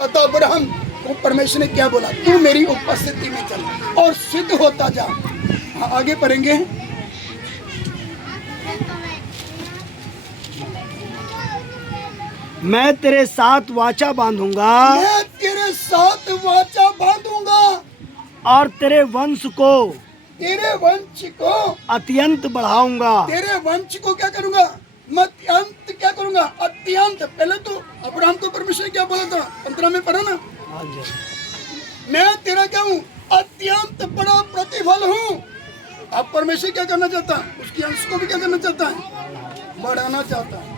तो अब्राहम को परमेश्वर ने क्या बोला, तू मेरी उपस्थिति में चल और सिद्ध होता जा। आगे पढ़ेंगे। मैं तेरे साथ वाचा बांधूंगा मैं तेरे साथ वाचा बांधूंगा और तेरे वंश को अत्यंत बढ़ाऊंगा। तेरे वंश को क्या करूंगा, मैं अत्यंत क्या करूंगा, अत्यंत। पहले तो अब्राहम को परमेश्वर ने क्या बोला था, 15 में पढ़ा ना, मैं तेरा क्या हूँ, अत्यंत बड़ा प्रतिफल हूँ। अब परमेश्वर क्या करना चाहता है, उसकी अंश को भी क्या करना चाहता है, बढ़ाना चाहता है।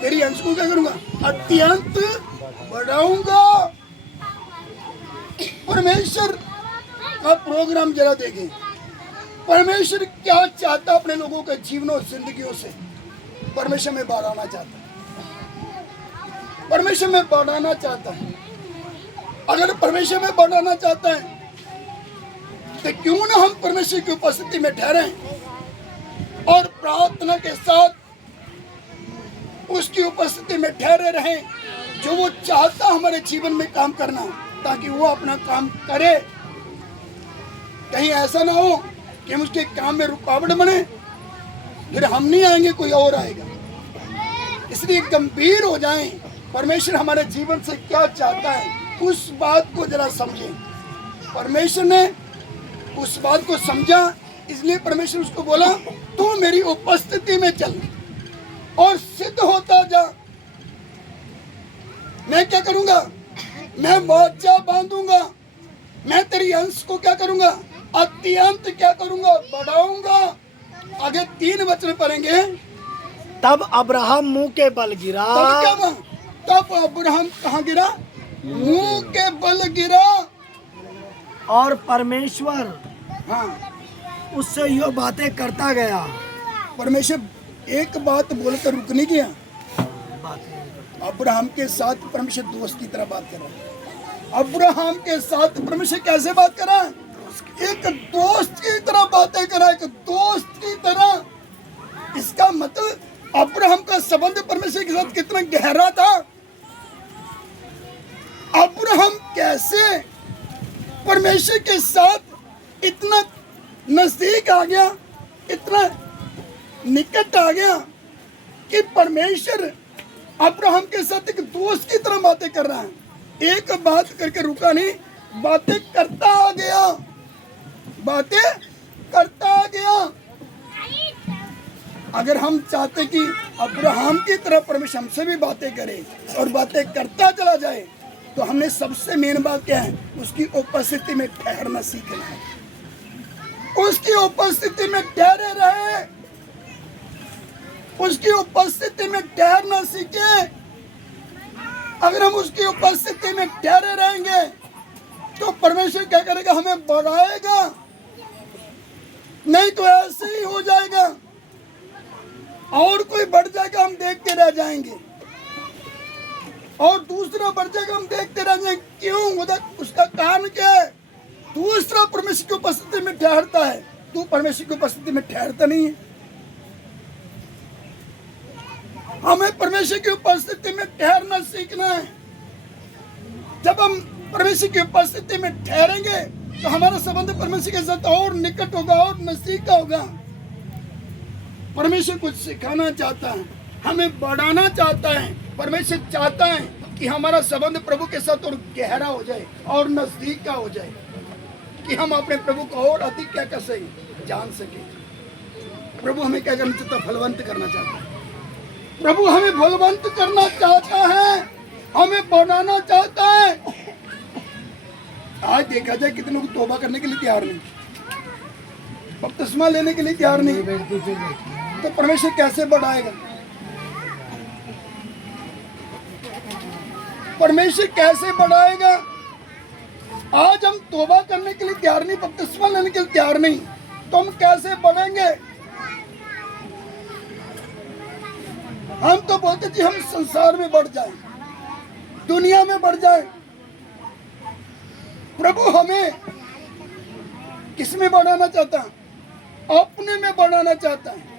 तेरी अंश को क्या करूंगा, अत्यंत बढ़ाऊंगा। परमेश्वर का प्रोग्राम जरा देखें, परमेश्वर क्या चाहता अपने लोगों के जीवनों जिंदगियों से। परमेश्वर में बढ़ाना चाहता है, परमेश्वर में बढ़ाना चाहता है। अगर परमेश्वर में बढ़ाना चाहता है तो क्यों ना हम परमेश्वर की उपस्थिति में ठहरे और प्रार्थना के साथ उसकी उपस्थिति में ठहरे रहें, जो वो चाहता हमारे जीवन में काम करना, ताकि वो अपना काम करे। कहीं ऐसा ना हो कि हम उसके काम में रुकावट बने, फिर हम नहीं आएंगे, कोई और आएगा। इसलिए गंभीर हो जाएं, परमेश्वर हमारे जीवन से क्या चाहता है उस बात को जरा समझें। परमेश्वर ने उस बात को समझा, इसलिए परमेश्वर उसको बोला, तू मेरी उपस्थिति में चल और सिद्ध होता जा। मैं क्या करूंगा, मैं वाचा बांधूंगा, मैं तेरी अंश को क्या करूंगा, अत्यंत क्या करूंगा, बढ़ाऊंगा। आगे 3 वचन पढ़ेंगे। तब अब्राहम मुंह के बल गिरा। तब क्या हुआ? तब अब्राहम कहाँ गिरा, मुंह के बल गिरा। और परमेश्वर हाँ, उससे यो बातें करता गया। परमेश्वर एक बात बोलकर रुक नहीं गया। अब्राहम के साथ परमेश्वर दोस्त की तरह बात कर रहा है। अब्राहम के साथ परमेश्वर कैसे बात कर रहा है, एक दोस्त की तरह बातें कर रहा है, एक दोस्त की तरह। इसका मतलब अब्राहम का संबंध परमेश्वर के साथ कितना गहरा था। अब्राहम कैसे परमेश्वर के साथ इतना नजदीक आ गया, इतना निकट आ गया कि परमेश्वर अब्राहम के साथ एक दोस्त की तरह बातें कर रहा है। एक बात करके रुका नहीं, बातें करता आ गया, बातें करता आ गया। अगर हम चाहते कि अब्राहम की तरह परमेश्वर हमसे भी बातें करे और बातें करता चला जाए, तो हमने सबसे मेन बात क्या है, उसकी उपस्थिति में ठहरना सीखना है। उसकी उपस्थिति में ठहरे रहे, उसकी उपस्थिति में ठहरना सीखे। अगर हम उसकी उपस्थिति में ठहरे रहेंगे तो परमेश्वर क्या करेगा, हमें बढ़ाएगा। नहीं तो ऐसे ही हो जाएगा, और कोई बढ़ जाएगा हम देखते रह जाएंगे, और दूसरा बढ़ जाएगा हम देखते रह जाएंगे। क्यों? उसका कारण क्या है? दूसरा परमेश्वर की उपस्थिति में ठहरता है, तू परमेश्वर की उपस्थिति में ठहरता नहीं है। हमें परमेश्वर की उपस्थिति में ठहरना सीखना है। जब हम परमेश्वर की उपस्थिति में ठहरेंगे तो हमारा संबंध परमेश्वर के साथ और निकट होगा और नजदीक होगा। परमेश्वर कुछ सिखाना चाहता है, हमें बढ़ाना चाहता है। परमेश्वर चाहता है कि हमारा संबंध प्रभु के साथ और गहरा हो जाए और नजदीक का हो जाए, कि हम अपने प्रभु को और अधिक क्या कर सके, जान सके। प्रभु हमें क्या करना चाहता है, फलवंत करना चाहता है। प्रभु हमें बलवंत करना चाहता है, हमें बढ़ाना चाहता है। आज देखा जाए कितने लोग तौबा करने के लिए तैयार नहीं, बपतिस्मा लेने के लिए तैयार नहीं, तो परमेश्वर कैसे बढ़ाएगा? परमेश्वर कैसे बढ़ाएगा? आज हम तौबा करने के लिए तैयार नहीं, बपतिस्मा लेने के लिए तैयार नहीं, तो हम कैसे बढ़ेंगे? हम तो बोलते जी हम संसार में बढ़ जाएं, दुनिया में बढ़ जाएं। प्रभु हमें किस में बढ़ाना चाहता है? अपने में बढ़ाना चाहता है।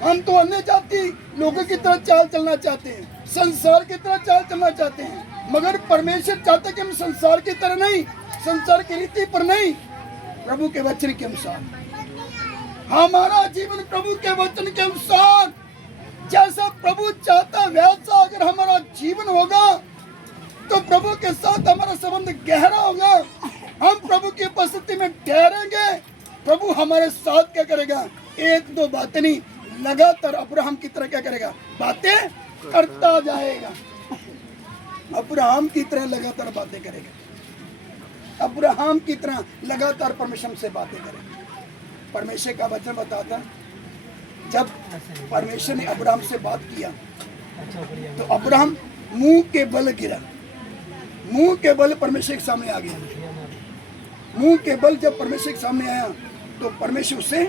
हम तो अन्य जाति लोगों की तरह चाल चलना चाहते हैं, संसार की तरह चाल चलना चाहते हैं, मगर परमेश्वर चाहता है कि हम संसार की तरह नहीं, संसार की रीति पर नहीं, प्रभु के वचन के अनुसार हमारा जीवन प्रभु के वचन के अनुसार जैसा प्रभु चाहता वैसा अगर हमारा जीवन होगा तो प्रभु के साथ हमारा संबंध गहरा होगा। हम प्रभु की उपस्थिति में ठहरेंगे, प्रभु हमारे साथ क्या करेगा, एक दो बातें नहीं, लगातार अब्राहम की तरह क्या करेगा, बातें करता जाएगा। अब्राहम की तरह लगातार बातें करेगा, अब्राहम की तरह लगातार परमेश्वर से बातें करेगा। परमेश्वर का वचन बताता, जब परमेश्वर ने अब्राहम से बात किया तो अब्राहम मुंह के बल गिरा, मुंह के बल परमेश्वर के सामने आ गया। मुंह के बल जब परमेश्वर के सामने आया तो परमेश्वर से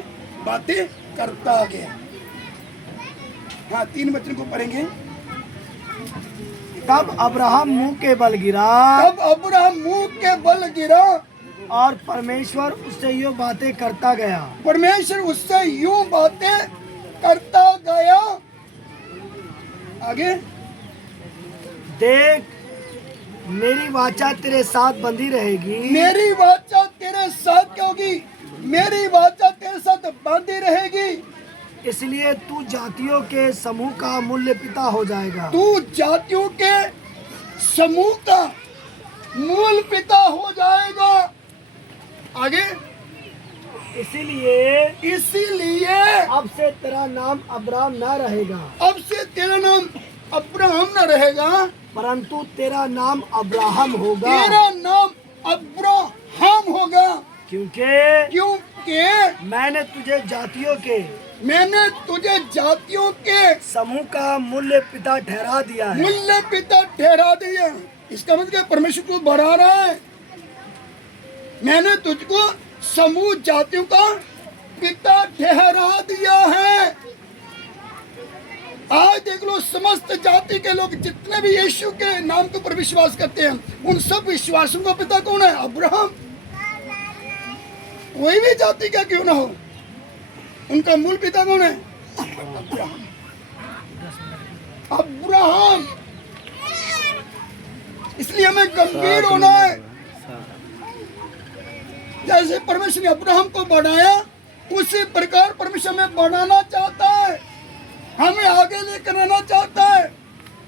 बातें करता गया। हाँ, 3 वचन को पढ़ेंगे। तब अब्राहम मुंह के बल गिरा, तब अब्राहम मुंह के बल गिरा और परमेश्वर उससे यूं बातें करता गया। परमेश्वर उससे यूं बातें करता गया। आगे, देख मेरी वाचा तेरे साथ बंधी रहेगी, मेरी वाचा तेरे साथ क्या होगी, मेरी वाचा तेरे साथ बांधी रहेगी, इसलिए तू जातियों के समूह का मूल्य पिता हो जाएगा। तू जातियों के समूह का मूल पिता हो जाएगा। आगे, इसीलिए अब से तेरा नाम अब्राहम न रहेगा, अब से तेरा नाम अब्राहम न रहेगा, परंतु तेरा नाम अब्राहम होगा। तेरा नाम अब्राहम होगा, क्योंकि मैंने तुझे जातियों के समूह का मूल्य पिता ठहरा दिया है। मूल्य पिता ठहरा दिया। इसका मतलब परमेश्वर को बढ़ा रहा है, मैंने तुझको समूह जातियों का पिता ठहरा दिया है। आज देख लो, समस्त जाति के लोग जितने भी यीशु के नाम के ऊपर विश्वास करते हैं, उन सब विश्वासों का पिता कौन है, अब्राहम। कोई भी जाति का क्यों ना हो, उनका मूल पिता कौन है, अब्राहम। अब्राहम। इसलिए हमें गंभीर होना है। जैसे परमेश्वर ने अब्राहम को बढ़ाया, उसी प्रकार परमेश्वर हमें बढ़ाना चाहता है, हमें आगे लेकर आना चाहता है,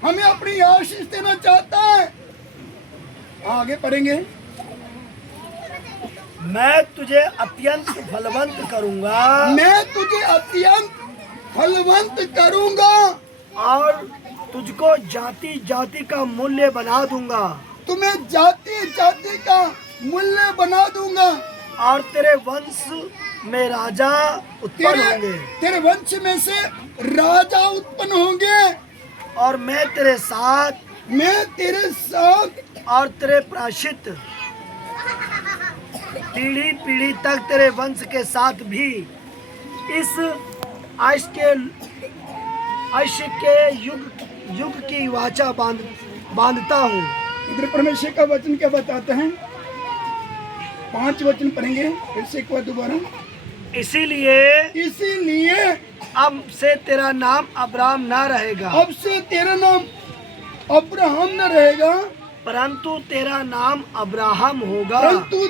हमें अपनी आशीष देना चाहता है। आगे पढ़ेंगे। मैं तुझे अत्यंत फलवंत करूंगा, मैं तुझे अत्यंत फलवंत करूंगा और तुझको जाति जाति का मूल्य बना दूंगा, तुम्हें जाति जाति का मूल्य बना दूंगा, और तेरे वंश में राजा उत्पन्न होंगे, तेरे वंश में से राजा उत्पन्न होंगे, और मैं तेरे साथ और तेरे प्रायश्चित पीढ़ी पीढ़ी तक तेरे वंश के साथ भी इस आयश के युग की वाचा बांधता हूँ। इधर परमेश्वर का वचन क्या बताते हैं, 5 वचन पढ़ेंगे फिर से एक बार दोबारा। इसीलिए अब से तेरा नाम अब्राहम न रहेगा, अब से तेरा नाम अब्राहम न रहेगा, परंतु तेरा नाम अब्राहम होगा। परंतु